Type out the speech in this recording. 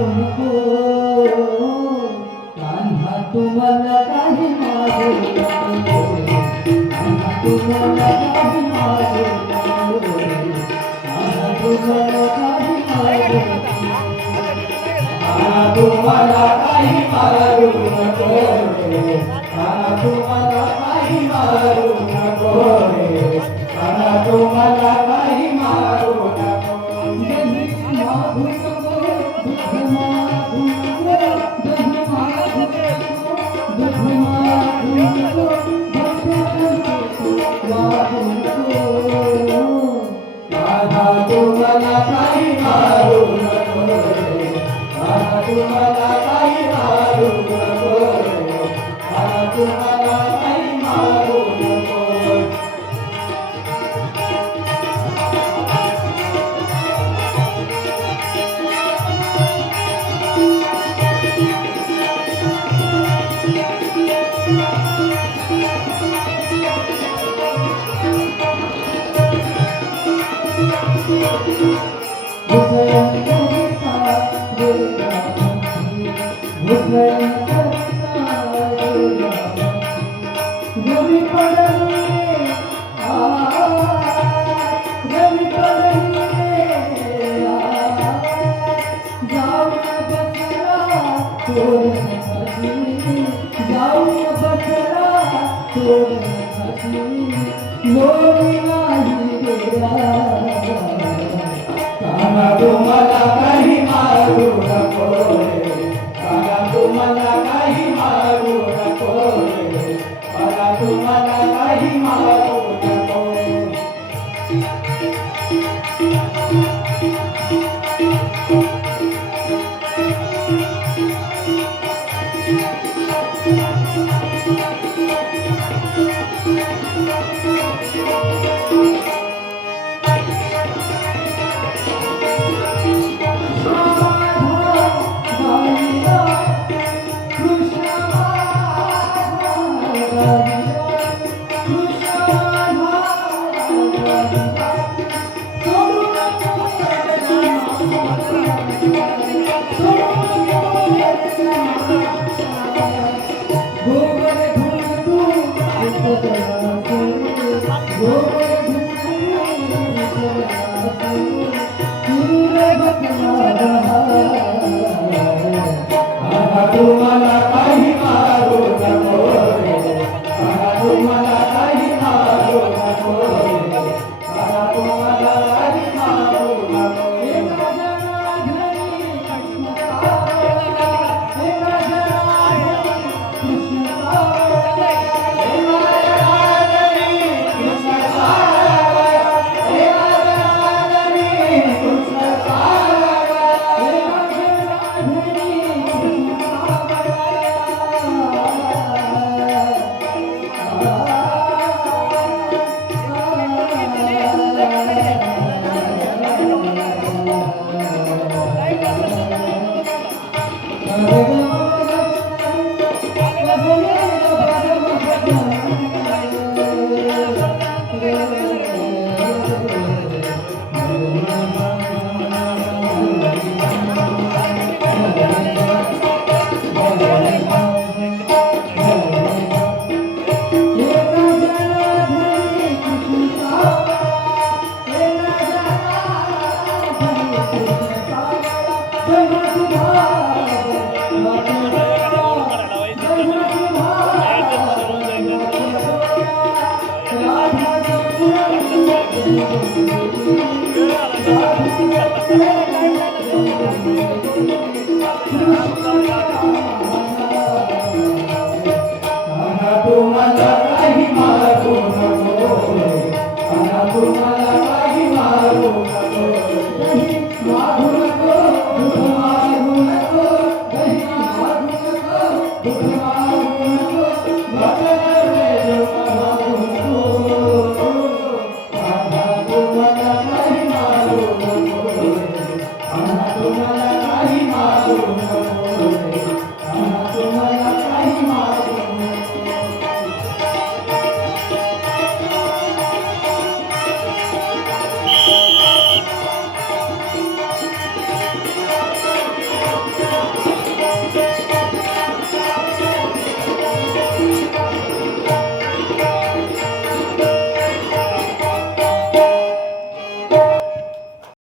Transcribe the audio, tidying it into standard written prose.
नको कान्हा तुम्हाला काही मागू नको कान्हा तुम्हाला काही मागू नको कान्हा तुम्हाला काही मागू नको तुम्हाला काही मारू नको कान्हा तुम्हाला काही मारू नको कान्हा तुम्हाला काही मारू नको मागू नको दुःख मागू नको दुःख मागू नको मागू नको कान्हा तुम्हाला काही मारू नको कान्हा तुम्हाला काही मारू नको कान्हा तुम्हाला काही मारू नको कान्हा तुम्हाला काही मारू नको कान्हा तुम्हाला काही मारू नको कान्हा तुम्हाला काही मारू नको तुम्हाला काही मारू नको तुम्हाला काही मारू नको तुम्हाला काही मारू नको तुम्हाला काही मारू नको तुम्हाला काही मारू नको मारू नको दुःख मारू नको मारू नको दुःख